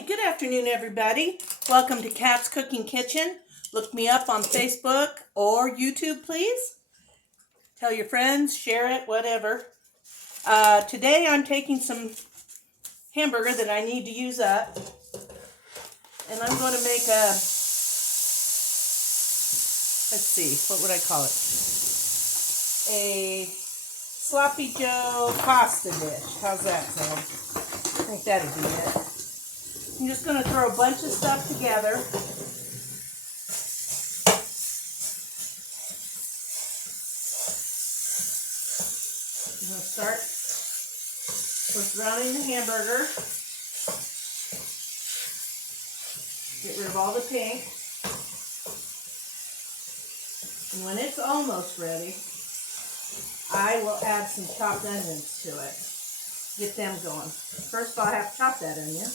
Hey, good afternoon, everybody. Welcome to Kat's Cooking Kitchen. Look me up on Facebook or YouTube, please. Tell your friends, share it, whatever. Today I'm taking some hamburger that I need to use up. And I'm going to make a, let's see, what would I call it? A SloppyJoe pasta dish. How's that sound? I think that'd be it. I'm just going to throw a bunch of stuff together. I'm going to start with browning the hamburger. Get rid of all the pink. And when it's almost ready, I will add some chopped onions to it. Get them going. First of all, I have to chop that onion.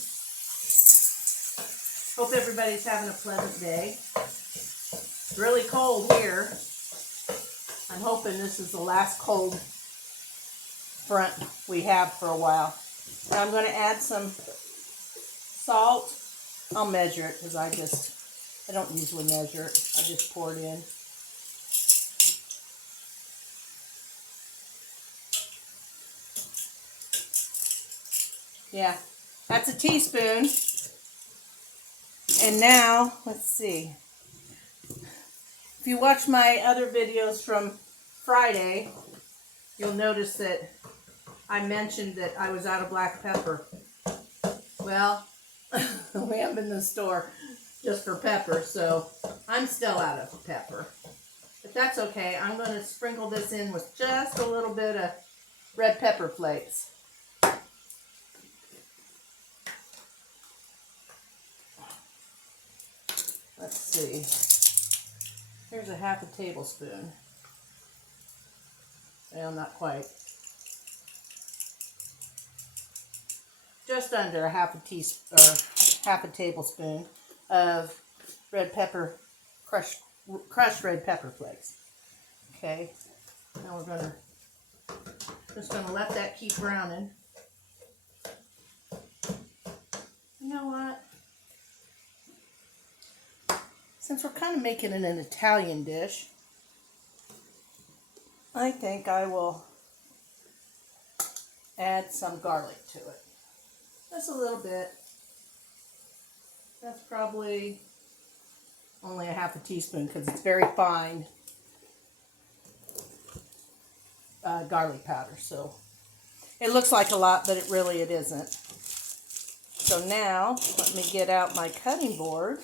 Hope everybody's having a pleasant day. It's really cold here. I'm hoping this is the last cold front we have for a while. Now I'm going to add some salt. I'll measure it because I don't usually measure it. I just pour it in. Yeah, that's a teaspoon. And now, let's see. If you watch my other videos from Friday, you'll notice that I mentioned that I was out of black pepper. Well, we have in the store just for pepper, so I'm still out of pepper. But that's okay. I'm going to sprinkle this in with just a little bit of red pepper flakes. Let's see. Here's a half a tablespoon. Well, not quite. Just under a half a tablespoon of red pepper, crushed red pepper flakes. Okay. Now we're just gonna let that keep browning. You know what? Since we're kind of making it an Italian dish, I think I will add some garlic to it. Just a little bit. That's probably only a half a teaspoon because it's very fine garlic powder. So it looks like a lot, but it isn't. So now let me get out my cutting board.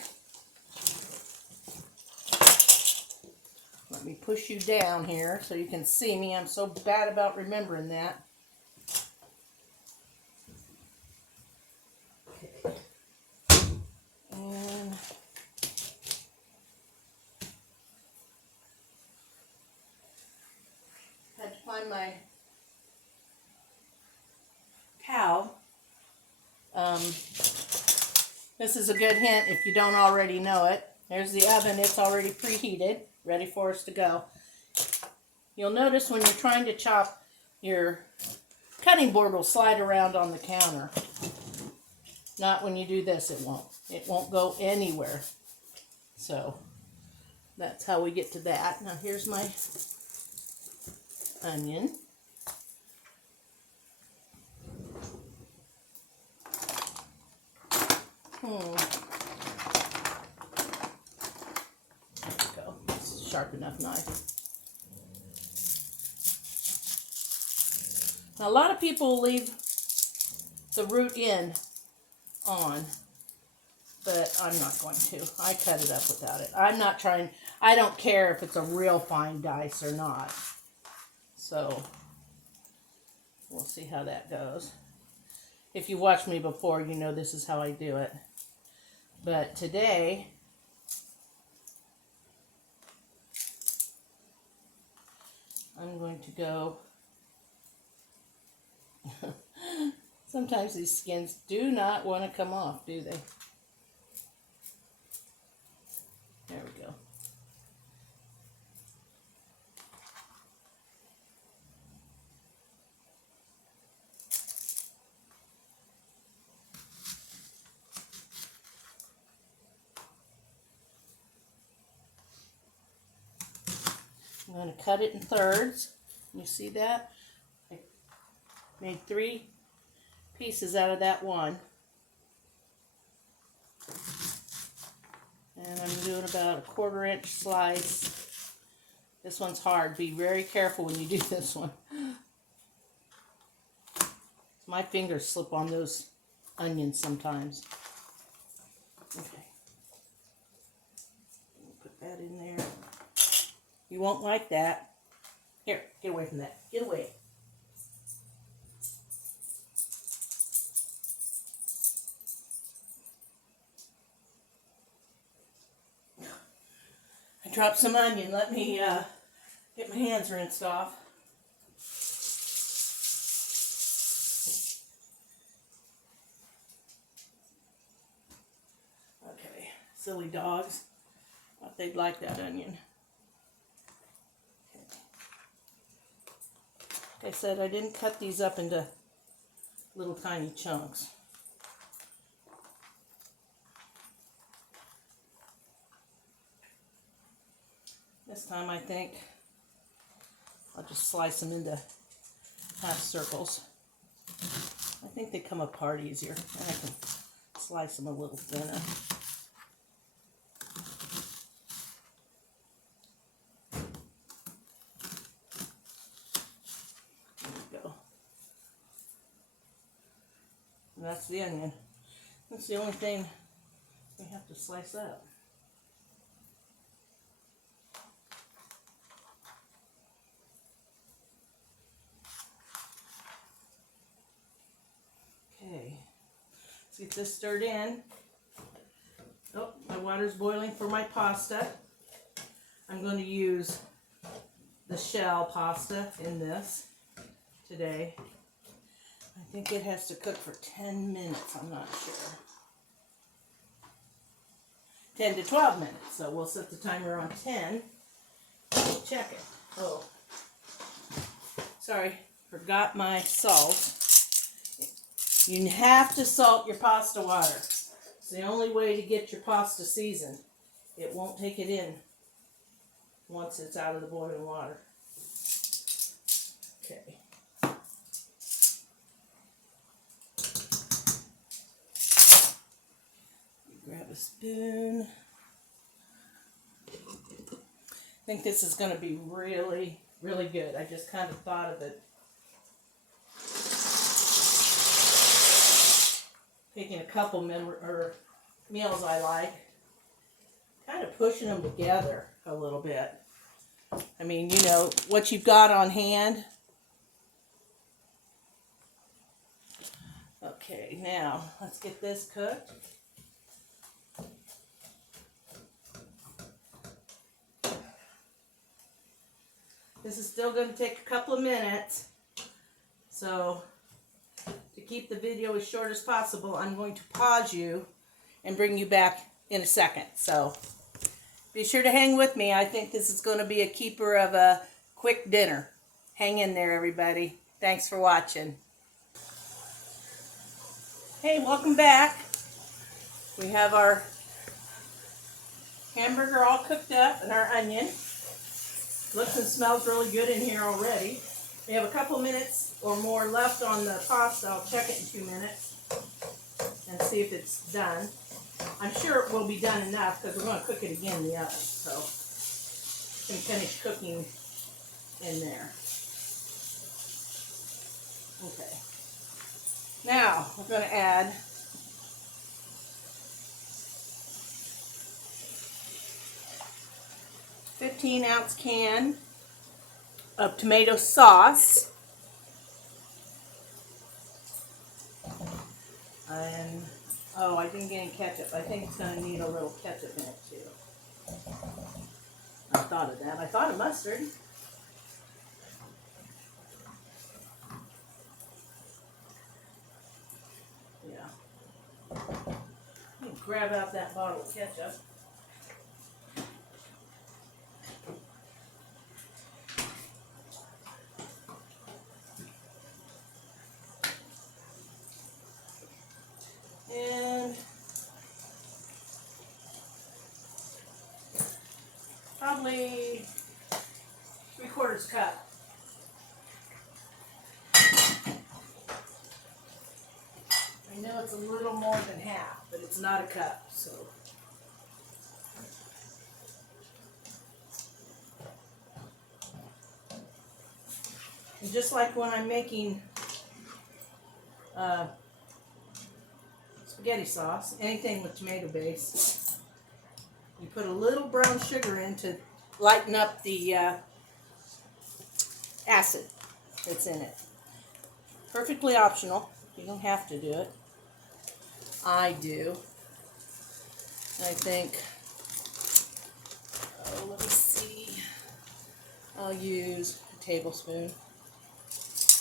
Let me push you down here so you can see me. I'm so bad about remembering that. Okay. And I had to find my towel. This is a good hint if you don't already know it. There's the oven. It's already preheated, ready for us to go. You'll notice when you're trying to chop, your cutting board will slide around on the counter. Not when you do this, it won't. It won't go anywhere. So that's how we get to that. Now here's my onion. Sharp enough knife. Now, a lot of people leave the root end on, but I'm not going to. I cut it up without it. I don't care if it's a real fine dice or not. So we'll see how that goes. If you watched me before, you know this is how I do it. But today, I'm going to go. Sometimes these skins do not want to come off, do they? There we go. I'm going to cut it in thirds. You see that? I made 3 pieces out of that one. And I'm doing about a 1/4 inch slice. This one's hard. Be very careful when you do this one. My fingers slip on those onions sometimes. Okay. Put that in there. You won't like that. Here, get away from that. Get away. I dropped some onion. Let me get my hands rinsed off. Okay, silly dogs. Thought they'd like that onion. Okay. Like I said, I didn't cut these up into little tiny chunks. This time I think I'll just slice them into half circles. I think they come apart easier, and I can slice them a little thinner. There we go. And that's the onion. That's the only thing we have to slice up. Okay, let's get this stirred in. Oh, my water's boiling for my pasta. I'm going to use the shell pasta in this today. I think it has to cook for 10 minutes, I'm not sure. 10 to 12 minutes, so we'll set the timer on 10. We'll check it. Oh, sorry, forgot my salt. You have to salt your pasta water. It's the only way to get your pasta seasoned. It won't take it in once it's out of the boiling water. Okay. Grab a spoon. I think this is going to be really, really good. I just kind of thought of it. Taking a couple meals I like, kind of pushing them together a little bit. I mean, you know, what you've got on hand. Okay, now let's get this cooked. This is still going to take a couple of minutes, so to keep the video as short as possible, I'm going to pause you and bring you back in a second. So be sure to hang with me. I think this is going to be a keeper of a quick dinner. Hang in there, everybody. Thanks for watching. Hey, welcome back. We have our hamburger all cooked up and our onion. Looks and smells really good in here already. We have a couple minutes or more left on the pasta. I'll check it in 2 minutes and see if it's done. I'm sure it will be done enough because we're going to cook it again in the oven. So it can finish cooking in there. Okay. Now we're going to add a 15-ounce can of tomato sauce. And, oh, I didn't get any ketchup. I think it's going to need a little ketchup in it, too. I thought of that. I thought of mustard. Yeah. Let me grab out that bottle of ketchup. And probably cup. I know it's a little more than half, but it's not a cup, so. And just like when I'm making spaghetti sauce, anything with tomato base, you put a little brown sugar in to lighten up the acid that's in it. Perfectly optional. You don't have to do it. I do. I think, let me see. I'll use a tablespoon.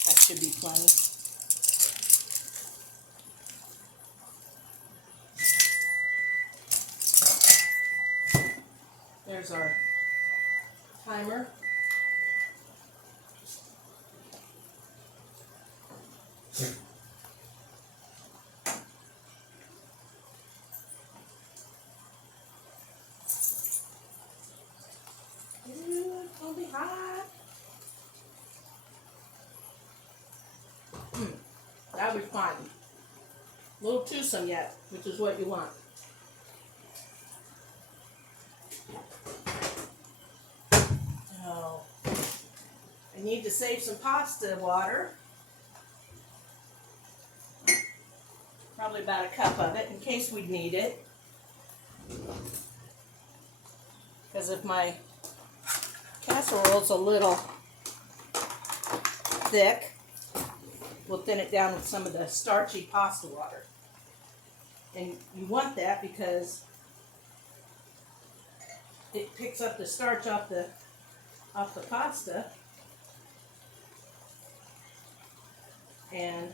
That should be plenty. There's our timer. It's gonna be hot. That'll be fine. A little toothsome yet, which is what you want. Oh, I need to save some pasta water. Probably about a cup of it in case we'd need it. Because if my casserole's a little thick, we'll thin it down with some of the starchy pasta water. And you want that because it picks up the starch off the pasta and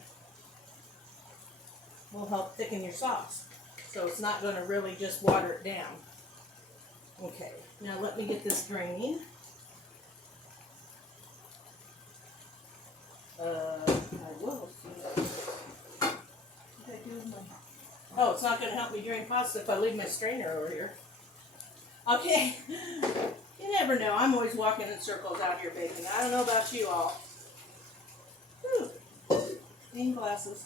will help thicken your sauce. So it's not going to really just water it down. Okay, now let me get this draining. I will see. What did I do with my... Oh, it's not going to help me drain pasta if I leave my strainer over here. Okay, you never know. I'm always walking in circles out here baking. I don't know about you all. Whew. Clean glasses.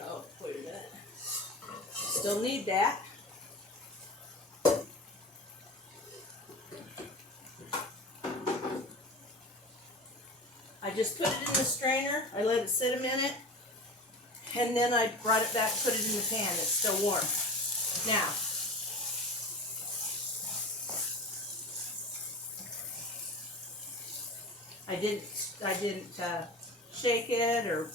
Oh, wait a minute. Still need that. I just put it in the strainer, I let it sit a minute, and then I brought it back, put it in the pan. It's still warm. Now, I didn't shake it or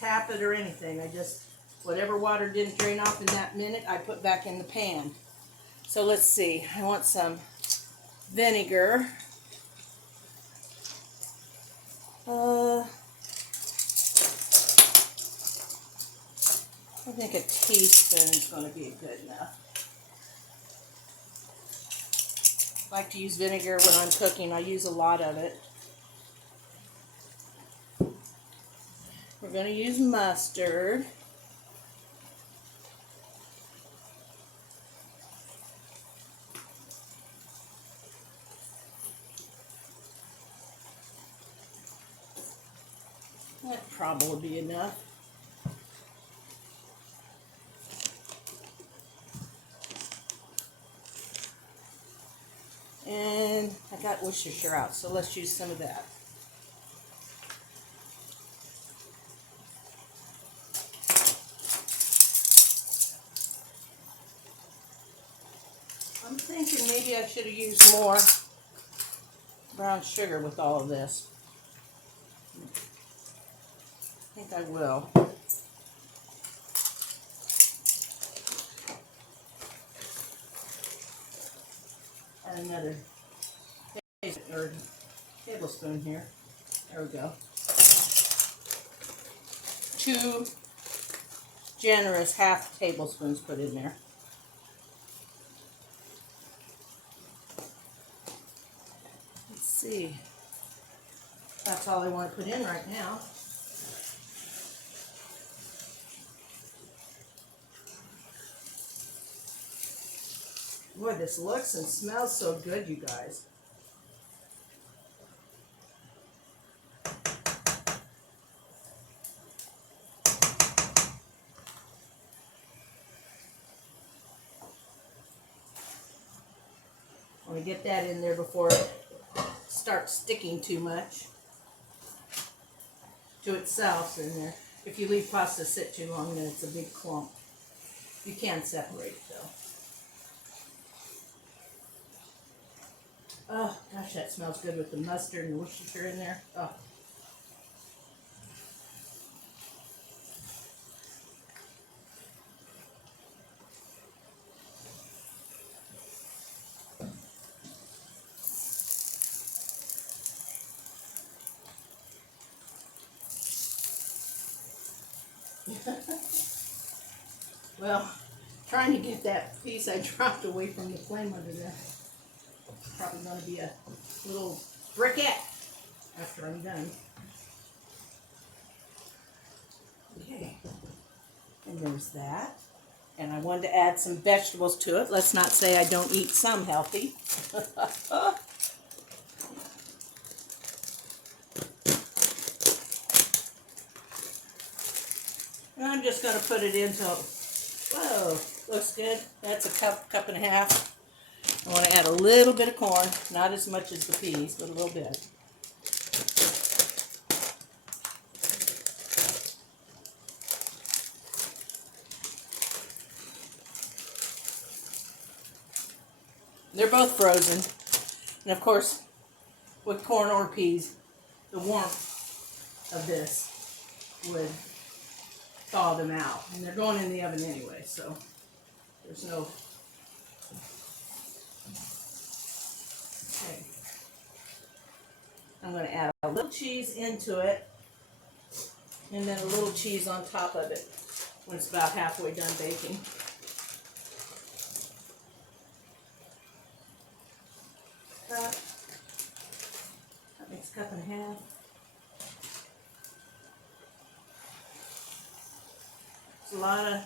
tap it or anything. I just, whatever water didn't drain off in that minute, I put back in the pan. So let's see, I want some vinegar. I think a teaspoon is going to be good enough. I like to use vinegar when I'm cooking. I use a lot of it. We're going to use mustard. That probably would be enough. And I got Worcestershire out, so let's use some of that. I'm thinking maybe I should have used more brown sugar with all of this. I think I will. Add another tablespoon here. There we go. 2 generous half tablespoons put in there. Let's see. That's all I want to put in right now. Boy, this looks and smells so good, you guys. I want to get that in there before it starts sticking too much to itself in there. If you leave pasta sit too long, then it's a big clump. You can separate it though. Oh gosh, that smells good with the mustard and the Worcestershire in there. Oh. Well, trying to get that piece I dropped away from the flame under there. Probably going to be a little briquette after I'm done. Okay, and there's that. And I wanted to add some vegetables to it. Let's not say I don't eat some healthy. And I'm just going to put it into, whoa, looks good. That's a cup and a half. I want to add a little bit of corn, not as much as the peas, but a little bit. They're both frozen. And of course, with corn or peas, the warmth of this would thaw them out. And they're going in the oven anyway, so there's no... Okay. I'm going to add a little cheese into it, and then a little cheese on top of it when it's about halfway done baking. That makes a cup and a half. It's a lot of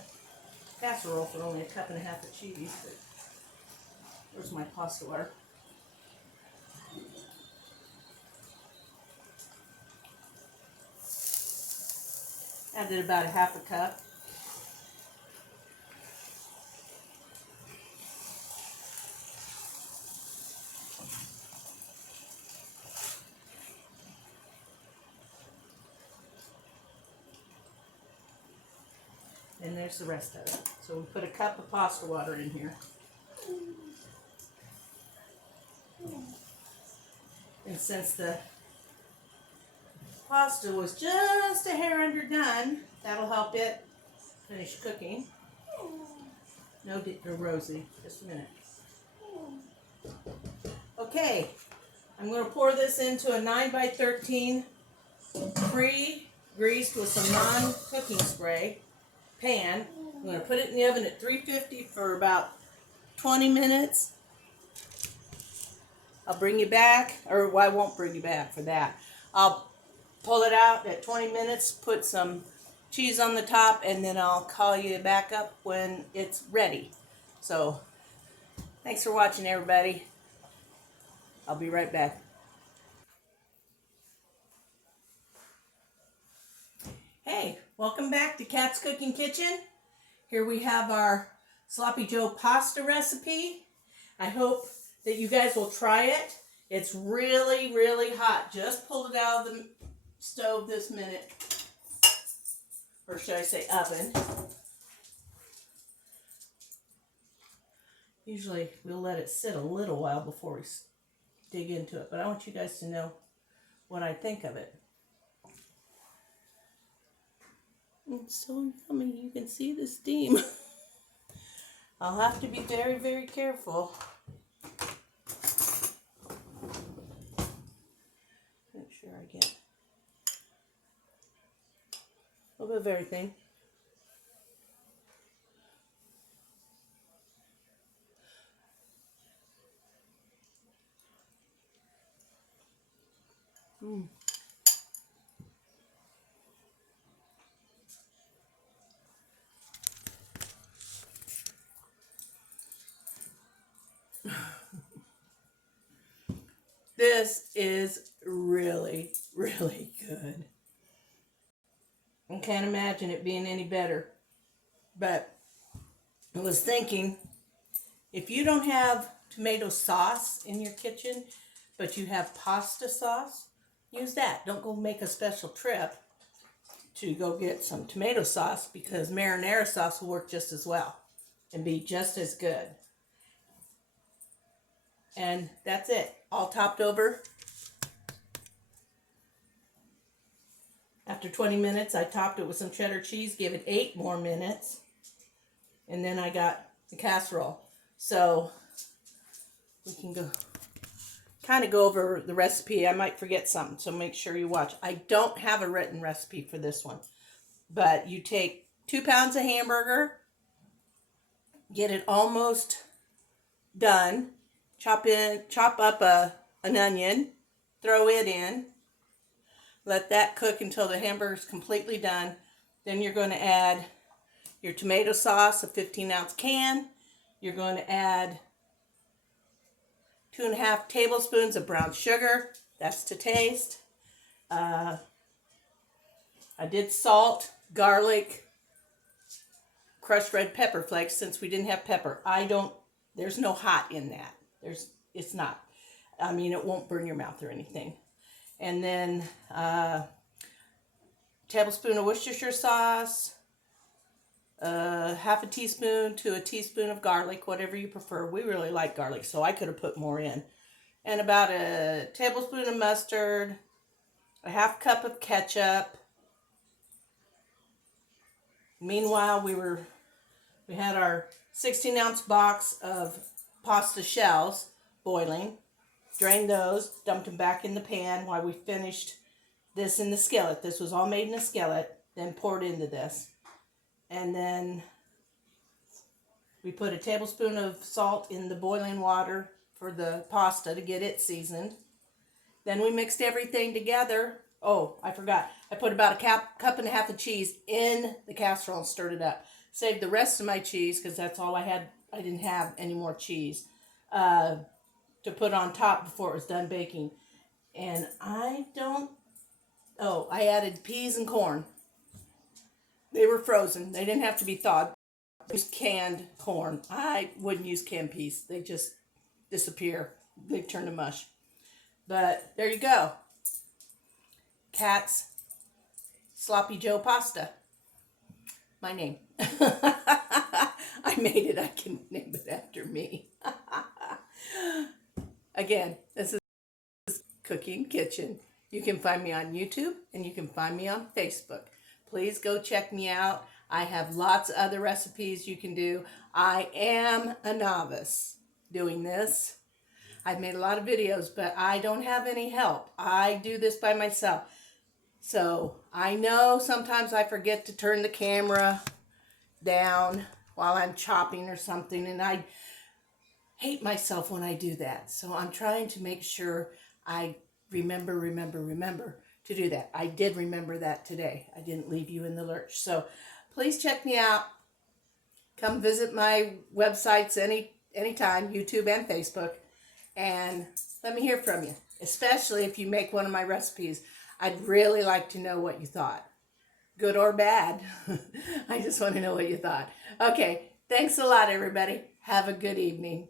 casserole for only a cup and a half of cheese, but where's my pasta water? Added about a half a cup. And there's the rest of it. So we put a cup of pasta water in here. And since the pasta was just a hair underdone, that'll help it finish cooking. No, Rosie, just a minute. Okay, I'm going to pour this into a 9x13 pre-greased with some non-cooking spray pan. I'm going to put it in the oven at 350 for about 20 minutes. I'll bring you back, or well, I won't bring you back for that. I'll pull it out at 20 minutes, put some cheese on the top, and then I'll call you back up when it's ready. So, thanks for watching, everybody. I'll be right back. Hey, welcome back to Kat's Cooking Kitchen. Here we have our Sloppy Joe pasta recipe. I hope that you guys will try it. It's really, really hot. Just pulled it out of the stove this minute. Or should I say oven. Usually we'll let it sit a little while before we dig into it. But I want you guys to know what I think of it. It's so yummy. You can see the steam. I'll have to be very, very careful. Make sure I get a little bit of everything. This is really, really good. I can't imagine it being any better. But I was thinking, if you don't have tomato sauce in your kitchen, but you have pasta sauce, use that. Don't go make a special trip to go get some tomato sauce, because marinara sauce will work just as well and be just as good. And that's it. All topped over. After 20 minutes, I topped it with some cheddar cheese, gave it 8 more minutes, and then I got the casserole. So we can go over the recipe. I might forget something, so make sure you watch. I don't have a written recipe for this one, but you take 2 pounds of hamburger, get it almost done, chop up an onion, throw it in, let that cook until the hamburger's completely done. Then you're going to add your tomato sauce, a 15-ounce can. You're going to add 2.5 tablespoons of brown sugar. That's to taste. I did salt, garlic, crushed red pepper flakes since we didn't have pepper. There's no hot in that. It's not. I mean, it won't burn your mouth or anything. And then tablespoon of Worcestershire sauce, half a teaspoon to a teaspoon of garlic, whatever you prefer. We really like garlic, so I could have put more in. And about a tablespoon of mustard, a half cup of ketchup. Meanwhile, we had our 16-ounce box of pasta shells boiling. Drained those, dumped them back in the pan while we finished this in the skillet. This was all made in a skillet, then poured into this. And then we put a tablespoon of salt in the boiling water for the pasta to get it seasoned. Then we mixed everything together. Oh, I forgot. I put about a cup and a half of cheese in the casserole and stirred it up. Saved the rest of my cheese because that's all I had. I didn't have any more cheese to put on top before it was done baking. And I added peas and corn. They were frozen. They didn't have to be thawed. I used canned corn. I wouldn't use canned peas. They just disappear. They turn to mush. But there you go. Kat's Sloppy Joe pasta. My name. I made it. I can name it after me. Again, this is Cooking Kitchen. You can find me on YouTube and you can find me on Facebook. Please go check me out. I have lots of other recipes you can do. I am a novice doing this. I've made a lot of videos, but I don't have any help. I do this by myself. So I know sometimes I forget to turn the camera down while I'm chopping or something, and I hate myself when I do that. So I'm trying to make sure I remember to do that. I did remember that today. I didn't leave you in the lurch. So please check me out. Come visit my websites anytime, YouTube and Facebook, and let me hear from you, especially if you make one of my recipes. I'd really like to know what you thought. Good or bad. I just want to know what you thought. Okay, thanks a lot, everybody. Have a good evening.